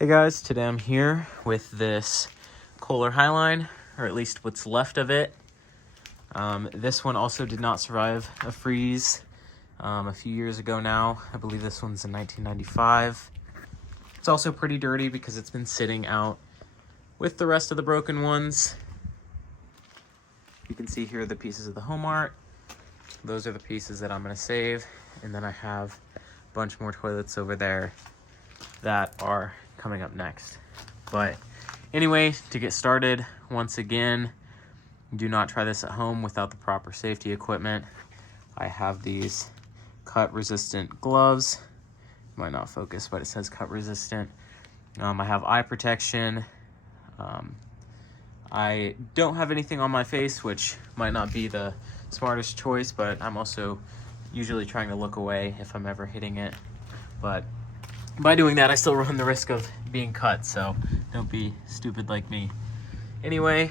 Hey guys, today I'm here with this Kohler Highline, or at least what's left of it. This one also did not survive a freeze a few years ago now. I believe this one's in 1995. It's also pretty dirty because it's been sitting out with the rest of the broken ones. You can see here the pieces of the Homart. Those are the pieces that I'm going to save. And then I have a bunch more toilets over there that are coming up next. But anyway, to get started, once again, do not try this at home without the proper safety equipment. I have these cut resistant gloves. Might not focus, but it says cut resistant. I have eye protection. I don't have anything on my face, which might not be the smartest choice, but I'm also usually trying to look away if I'm ever hitting it. But by doing that, I still run the risk of being cut, so don't be stupid like me. Anyway,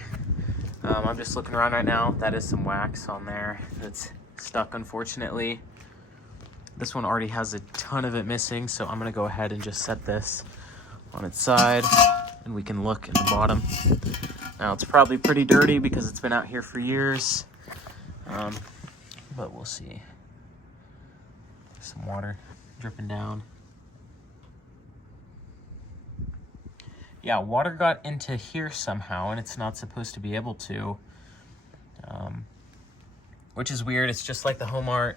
I'm just looking around right now. That is some wax on there that's stuck, unfortunately. This one already has a ton of it missing, so I'm gonna go ahead and just set this on its side, and we can look at the bottom. Now, it's probably pretty dirty because it's been out here for years, but we'll see. There's some water dripping down. Yeah, water got into here somehow, and it's not supposed to be able to, which is weird. It's just like the Homart.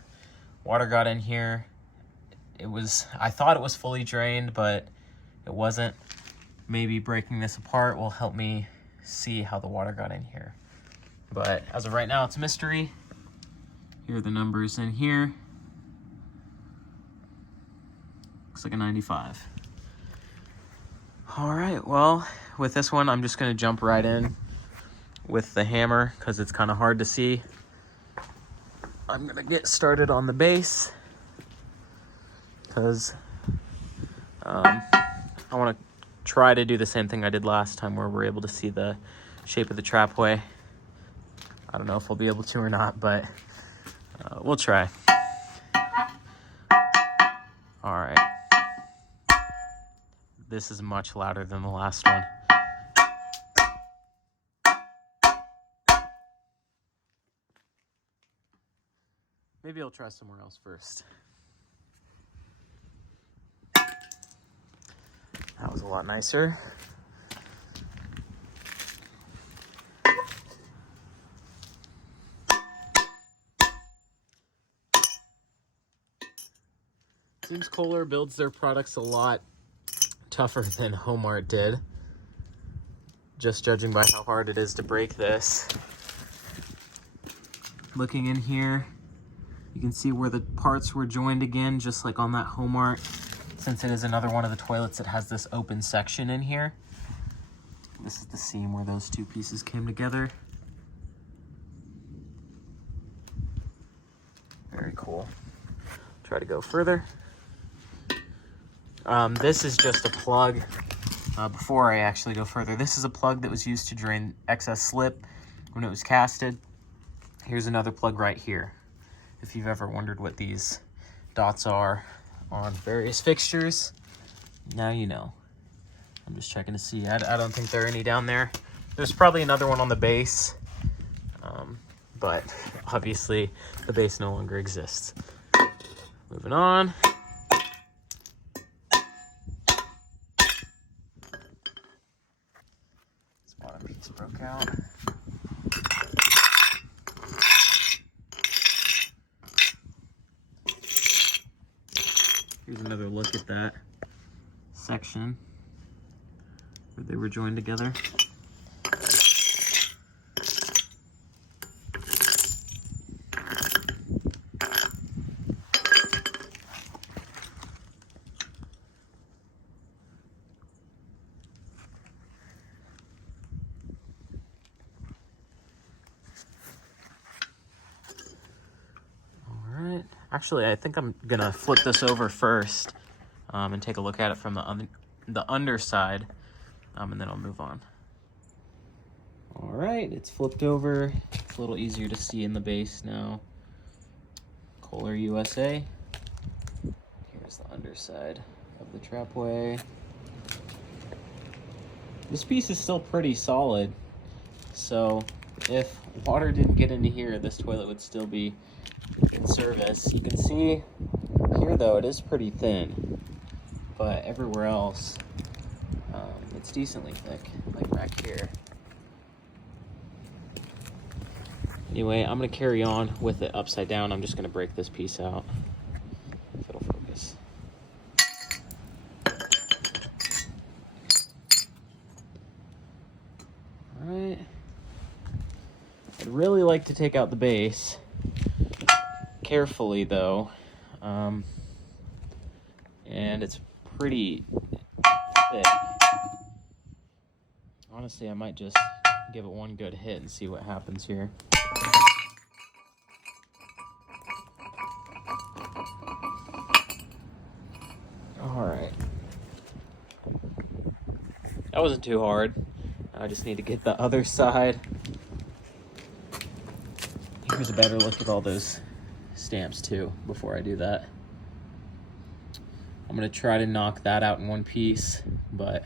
Water got in here. I thought it was fully drained, but it wasn't. Maybe breaking this apart will help me see how the water got in here. But as of right now, it's a mystery. Here are the numbers in here. Looks like a 95. All right, well, with this one, I'm just gonna jump right in with the hammer because it's kind of hard to see. I'm gonna get started on the base because I wanna try to do the same thing I did last time where we're able to see the shape of the trapway. I don't know if we'll be able to or not, but we'll try. All right. This is much louder than the last one. Maybe I'll try somewhere else first. That was a lot nicer. Seems Kohler builds their products a lot tougher than Homart did, just judging by how hard it is to break this. Looking in here, you can see where the parts were joined again, just like on that Homart, since it is another one of the toilets that has this open section in here. This is the seam where those two pieces came together. Very cool. Try to go further. This is just a plug. Before I actually go further, this is a plug that was used to drain excess slip when it was casted. Here's another plug right here. If you've ever wondered what these dots are on various fixtures, now you know. I'm just checking to see. I don't think there are any down there. There's probably another one on the base, but obviously the base no longer exists. Moving on. Piece broke out. Here's another look at that section where they were joined together. Actually, I think I'm gonna flip this over first and take a look at it from the underside, and then I'll move on. All right, it's flipped over. It's a little easier to see in the base now. Kohler USA. Here's the underside of the trapway. This piece is still pretty solid, so if water didn't get into here, this toilet would still be in service. You can see here though, it is pretty thin, but everywhere else, it's decently thick, like back here. Anyway, I'm gonna carry on with it upside down. I'm just gonna break this piece out, if it'll focus. All right. I'd really like to take out the base. Carefully though. And it's pretty thick. Honestly, I might just give it one good hit and see what happens here. Alright. That wasn't too hard. I just need to get the other side. Here's a better look at all those stamps too before I do that. I'm gonna try to knock that out in one piece, but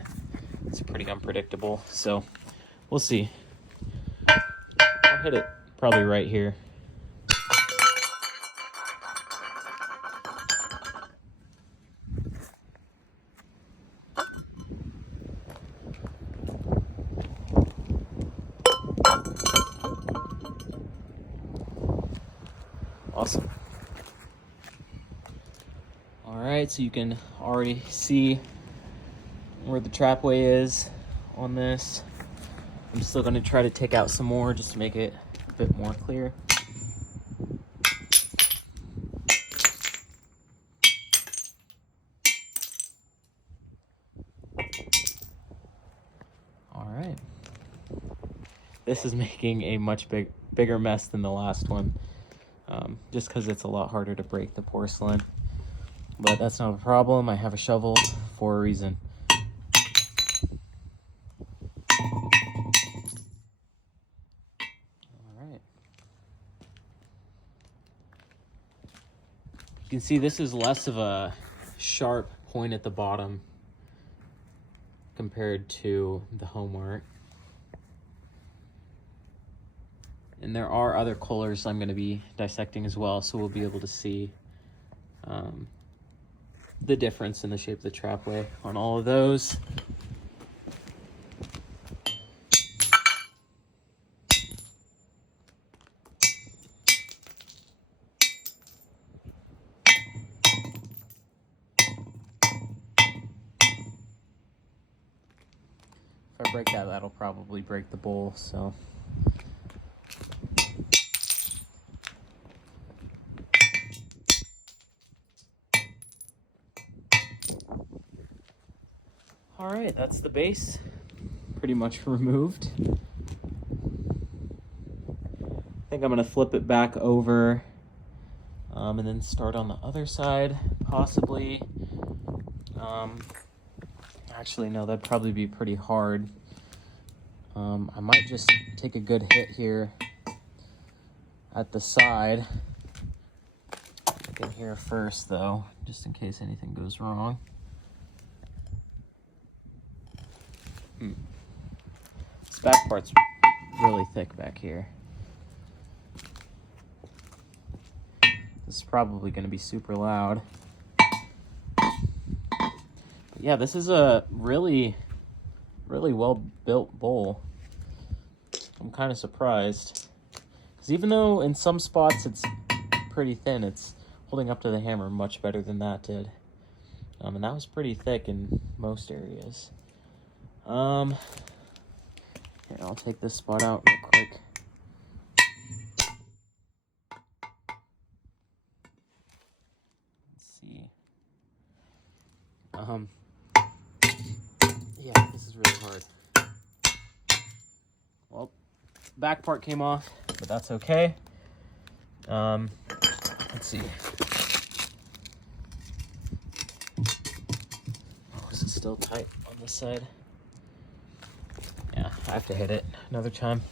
it's pretty unpredictable, so we'll see. I'll hit it probably right here. Awesome. All right, so you can already see where the trapway is on this. I'm still going to try to take out some more just to make it a bit more clear. All right. This is making a much bigger mess than the last one, just because it's a lot harder to break the porcelain. But that's not a problem. I have a shovel for a reason. Alright. You can see this is less of a sharp point at the bottom compared to the Homart. And there are other Kohlers I'm going to be dissecting as well, so we'll be able to see the difference in the shape of the trapway on all of those. If I break that, that'll probably break the bowl, so. All right, that's the base pretty much removed. I think I'm gonna flip it back over and then start on the other side, possibly. Actually, no, that'd probably be pretty hard. I might just take a good hit here at the side. Get here first though, just in case anything goes wrong. This back part's really thick back here. This is probably going to be super loud. But yeah, this is a really well built bowl. I'm kind of surprised, because even though in some spots it's pretty thin, it's holding up to the hammer much better than that did. And that was pretty thick in most areas. Here, I'll take this spot out real quick. Let's see. Yeah, this is really hard. Well, back part came off, but that's okay. Let's see. Oh, is it still tight on this side? Yeah, I have to hit it another time.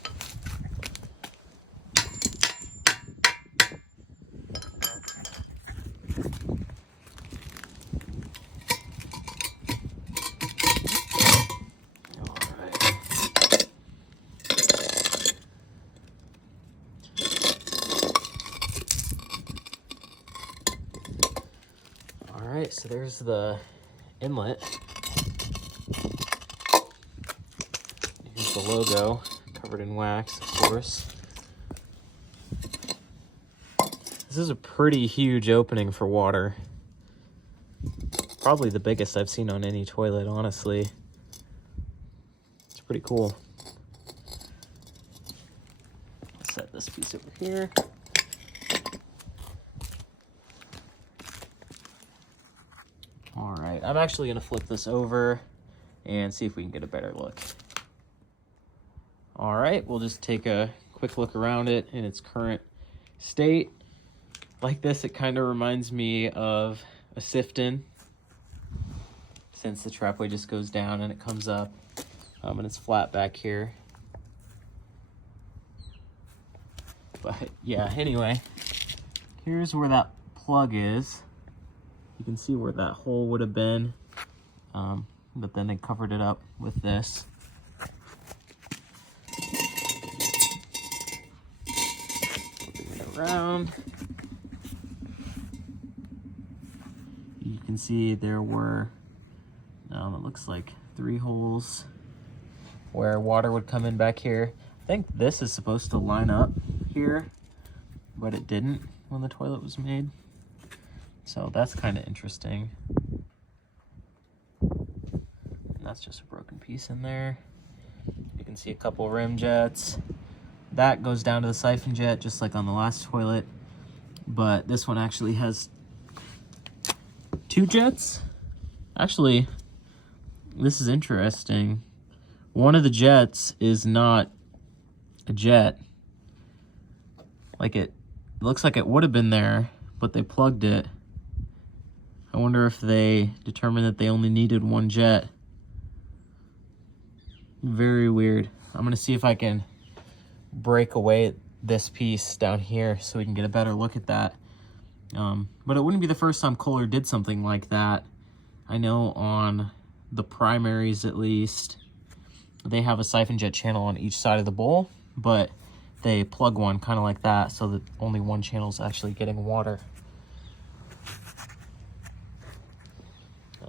All right. there's the inlet. Here's the logo, covered in wax, of course. This is a pretty huge opening for water. Probably the biggest I've seen on any toilet, honestly. It's pretty cool. Set this piece over here. All right, I'm actually gonna flip this over and see if we can get a better look. All right, we'll just take a quick look around it in its current state. Like this, it kind of reminds me of a sift-in, since the trapway just goes down and it comes up, and it's flat back here. But yeah, anyway, here's where that plug is. You can see where that hole would have been, but then they covered it up with this. Flipping it around. You can see there were, it looks like 3 holes where water would come in back here. I think this is supposed to line up here, but it didn't when the toilet was made. So that's kind of interesting. And that's just a broken piece in there. You can see a couple rim jets. That goes down to the siphon jet, just like on the last toilet. But this one actually has 2 jets. Actually, this is interesting. One of the jets is not a jet. Like it looks like it would have been there, but they plugged it. I wonder if they determined that they only needed 1 jet. Very weird. I'm gonna see if I can break away this piece down here so we can get a better look at that. But it wouldn't be the first time Kohler did something like that. I know on the primaries, at least, they have a siphon jet channel on each side of the bowl, but they plug one kind of like that so that only one channel is actually getting water.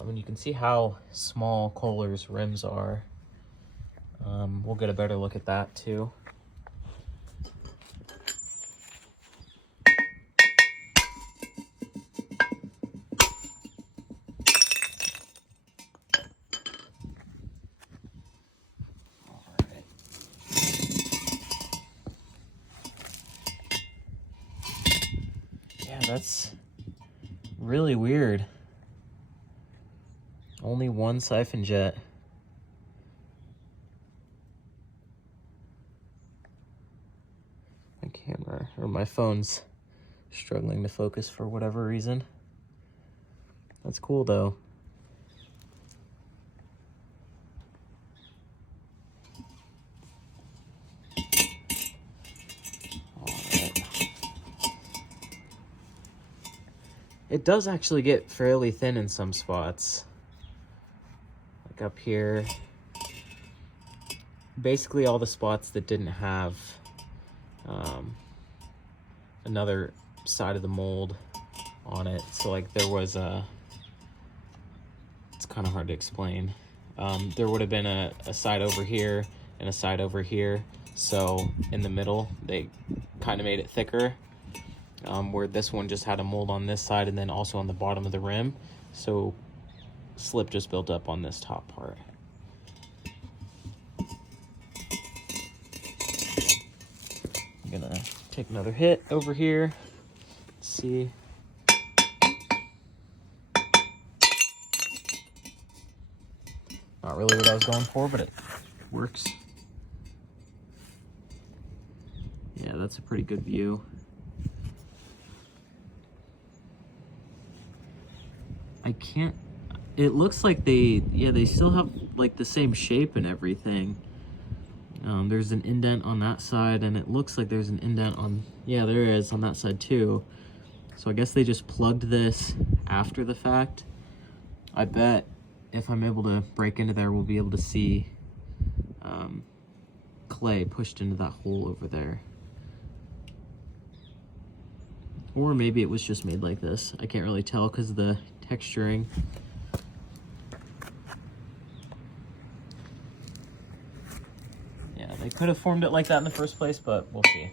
And you can see how small Kohler's rims are. We'll get a better look at that too. Yeah, that's really weird. Only 1 siphon jet. My camera, or my phone's struggling to focus for whatever reason. That's cool though. It does actually get fairly thin in some spots. Like up here. Basically all the spots that didn't have another side of the mold on it. So like there was a, it's kind of hard to explain. There would have been a side over here and a side over here. So in the middle, they kind of made it thicker. Where this one just had a mold on this side and then also on the bottom of the rim. So slip just built up on this top part. I'm gonna take another hit over here. Let's see. Not really what I was going for, but it works. Yeah, that's a pretty good view. I can't, it looks like they still have like the same shape and everything. There's an indent on that side and it looks like there's an indent on, yeah, there is on that side too. So I guess they just plugged this after the fact. I bet if I'm able to break into there, we'll be able to see clay pushed into that hole over there. Or maybe it was just made like this. I can't really tell because the texturing. Yeah, they could have formed it like that in the first place, but we'll see.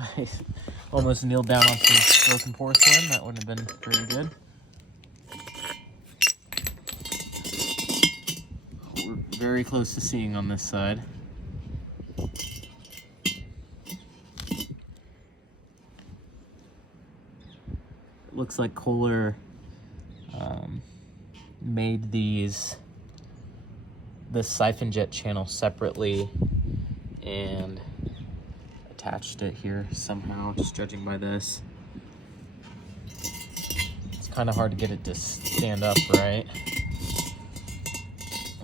I almost kneeled down on some broken porcelain. That wouldn't have been very good. We're very close to seeing on this side. It looks like Kohler made this siphon jet channel separately and attached it here somehow, just judging by this. It's kind of hard to get it to stand up right.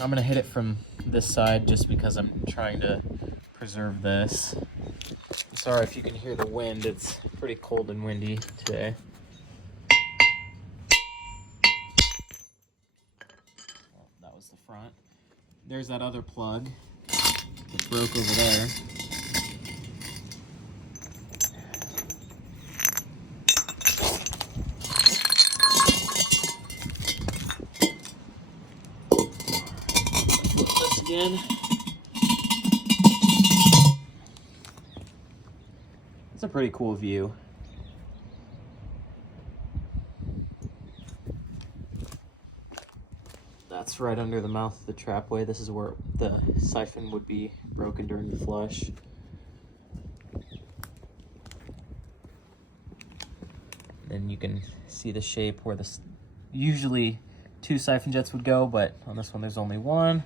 I'm gonna hit it from this side just because I'm trying to preserve this. I'm sorry if you can hear the wind, it's pretty cold and windy today. Well, that was the front. There's that other plug that broke over there. Again. It's a pretty cool view. That's right under the mouth of the trapway. This is where the siphon would be broken during the flush. Then you can see the shape where this usually 2 siphon jets would go, but on this one there's only 1.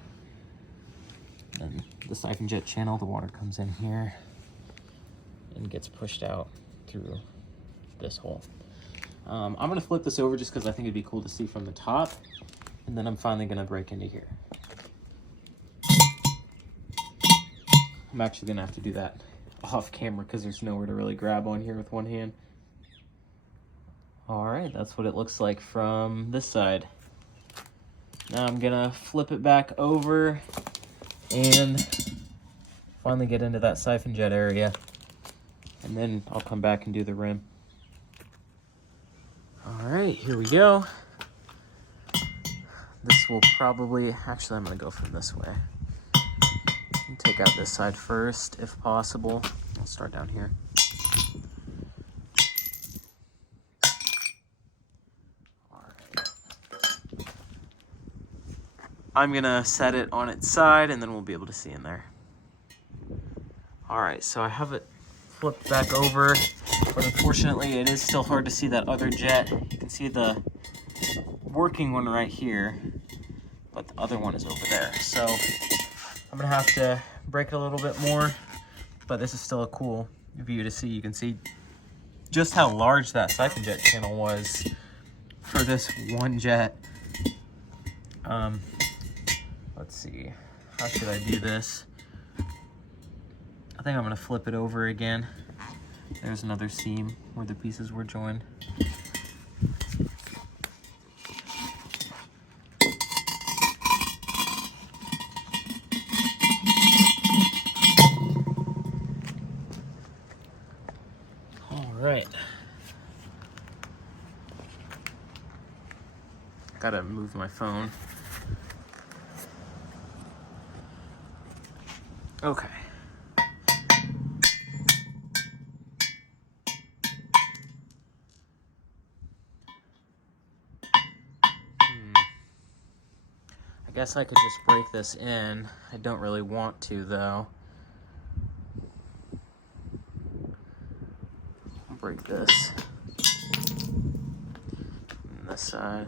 And the siphon jet channel, the water comes in here and gets pushed out through this hole. I'm gonna flip this over just because I think it'd be cool to see from the top, and then I'm finally gonna break into here. I'm actually gonna have to do that off camera because there's nowhere to really grab on here with one hand. All right, that's what it looks like from this side. Now I'm gonna flip it back over and finally get into that siphon jet area, and then I'll come back and do the rim. All right, here we go. This will probably, actually I'm gonna go from this way. Take out this side first, if possible. I'll start down here. All right. I'm gonna set it on its side and then we'll be able to see in there. All right, so I have it flipped back over, but unfortunately it is still hard to see that other jet. You can see the working one right here, but the other one is over there. So I'm gonna have to break it a little bit more, but this is still a cool view to see. You can see just how large that siphon jet channel was for this one jet. Let's see, how should I do this? I think I'm gonna flip it over again. There's another seam where the pieces were joined. All right. Gotta move my phone. Okay. I guess I could just break this in. I don't really want to though. I'll break this. And this side.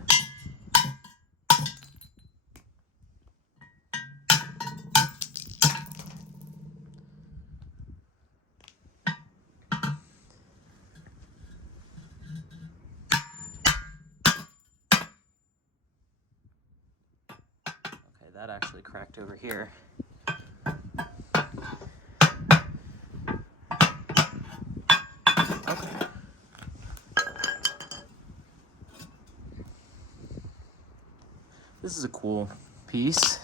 That actually cracked over here. Okay. This is a cool piece.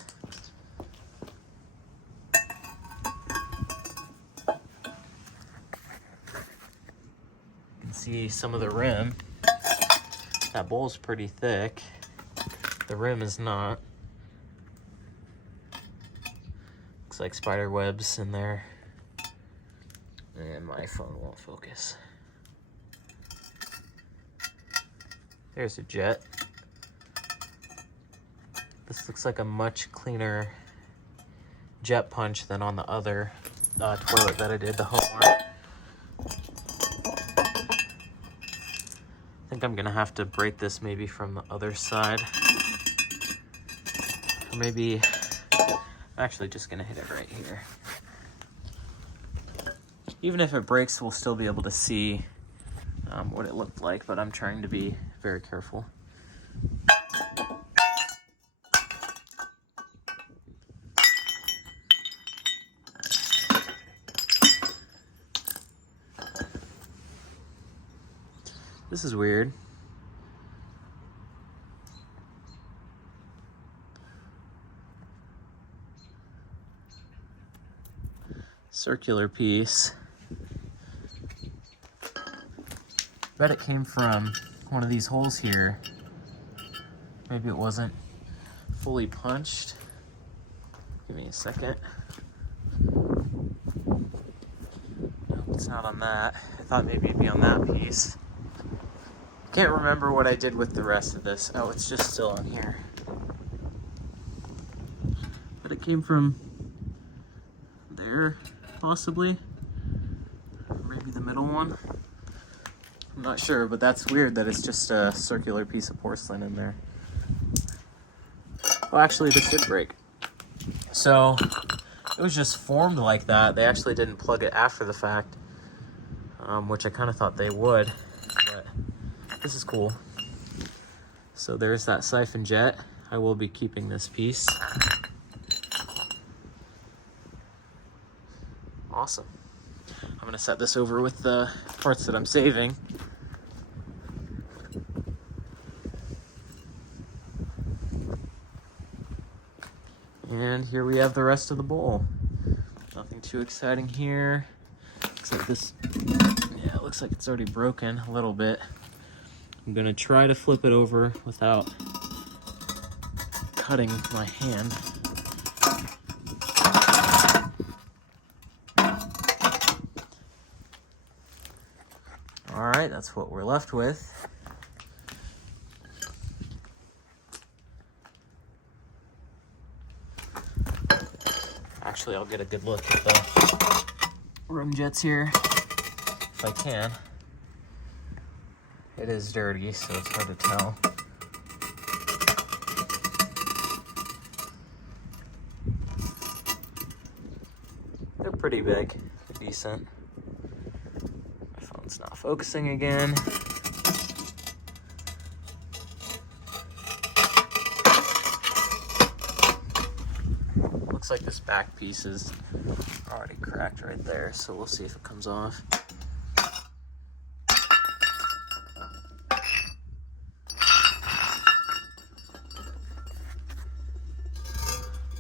see some of the rim. That bowl's pretty thick. The rim is not. Looks like spider webs in there. And my phone won't focus. There's a jet. This looks like a much cleaner jet punch than on the other toilet that I did, the Homart. I think I'm gonna have to break this maybe from the other side. Or maybe, I'm actually just gonna hit it right here. Even if it breaks, we'll still be able to see what it looked like, but I'm trying to be very careful. This is weird. Circular piece. Bet it came from one of these holes here. Maybe it wasn't fully punched. Give me a second. Nope, it's not on that. I thought maybe it'd be on that piece. Can't remember what I did with the rest of this. Oh, it's just still on here. But it came from there, possibly. Maybe the middle one. I'm not sure, but that's weird that it's just a circular piece of porcelain in there. Oh, actually, this did break. So, it was just formed like that. They actually didn't plug it after the fact, which I kind of thought they would, but this is cool. So there's that siphon jet. I will be keeping this piece. Awesome. I'm gonna set this over with the parts that I'm saving. And here we have the rest of the bowl. Nothing too exciting here. Looks like this, yeah, it looks like it's already broken a little bit. I'm gonna try to flip it over without cutting my hand. All right, that's what we're left with. Actually, I'll get a good look at the rim jets here, if I can. It is dirty, so it's hard to tell. They're pretty big, they're decent. My phone's not focusing again. Looks like this back piece is already cracked right there, so we'll see if it comes off.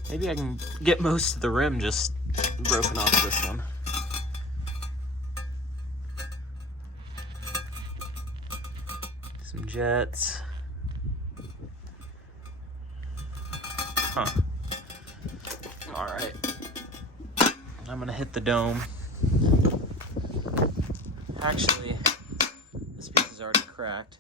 Maybe I can get most of the rim just broken off this one. Some jets. Huh. All right. I'm gonna hit the dome. Actually, this piece is already cracked.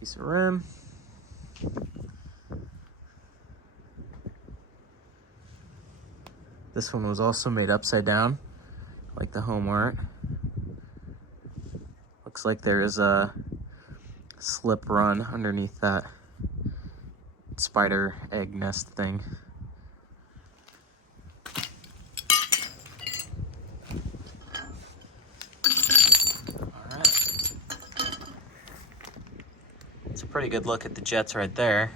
Piece of rim. This one was also made upside down, like the Homart. Looks like there is a slip run underneath that spider egg nest thing. Alright. It's a pretty good look at the jets right there.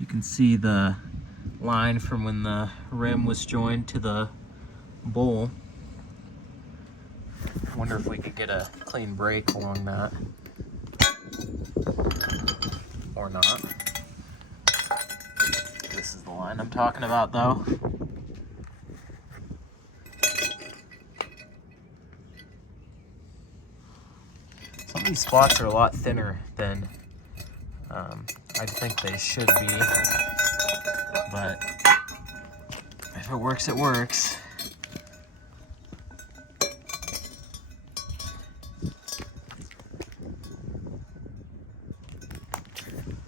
You can see the line from when the rim was joined to the bowl. Wonder if we could get a clean break along that. Or not. This is the line I'm talking about, though. Some of these spots are a lot thinner than I think they should be, but if it works, it works.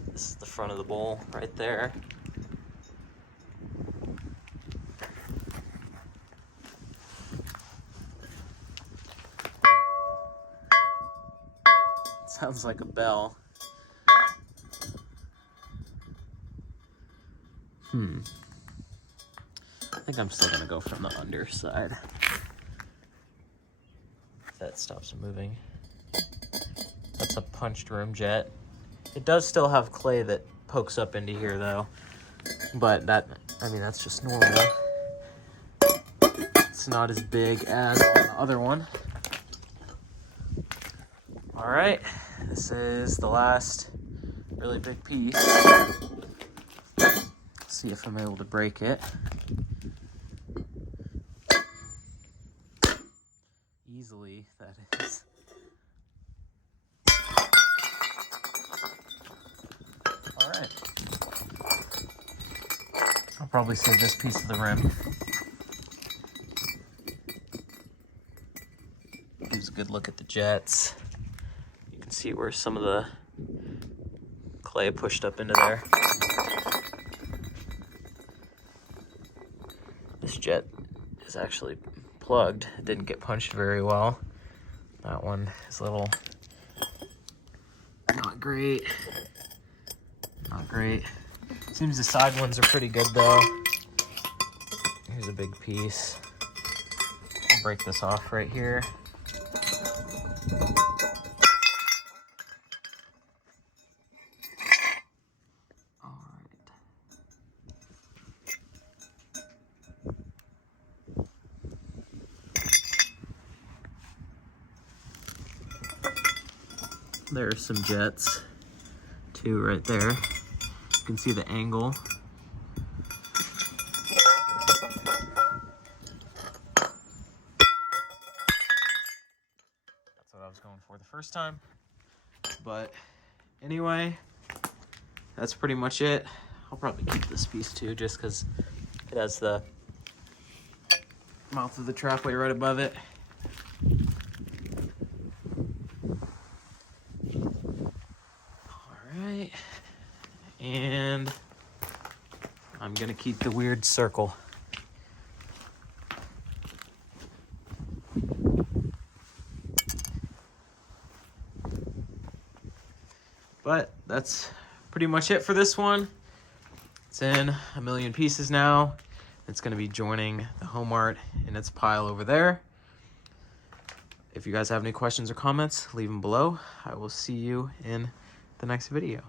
This is the front of the bowl right there. Sounds like a bell. I think I'm still gonna go from the underside. If that stops moving. That's a punched room jet. It does still have clay that pokes up into here though. But that, I mean, that's just normal. It's not as big as on the other one. All right, this is the last really big piece. Let's see if I'm able to break it. Easily, that is. All right. I'll probably save this piece of the rim. Gives a good look at the jets. You can see where some of the clay pushed up into there. This jet is actually plugged. It didn't get punched very well. That one is a little not great. Not great. Seems the side ones are pretty good though. Here's a big piece. I'll break this off right here. There's some jets too right there. You can see the angle. That's what I was going for the first time. But anyway, that's pretty much it. I'll probably keep this piece too just because it has the mouth of the trapway right above it. Alright, and I'm gonna keep the weird circle. But that's pretty much it for this one. It's in a million pieces now. It's going to be joining the Homart in its pile over there. If you guys have any questions or comments, leave them below. I will see you in the next video.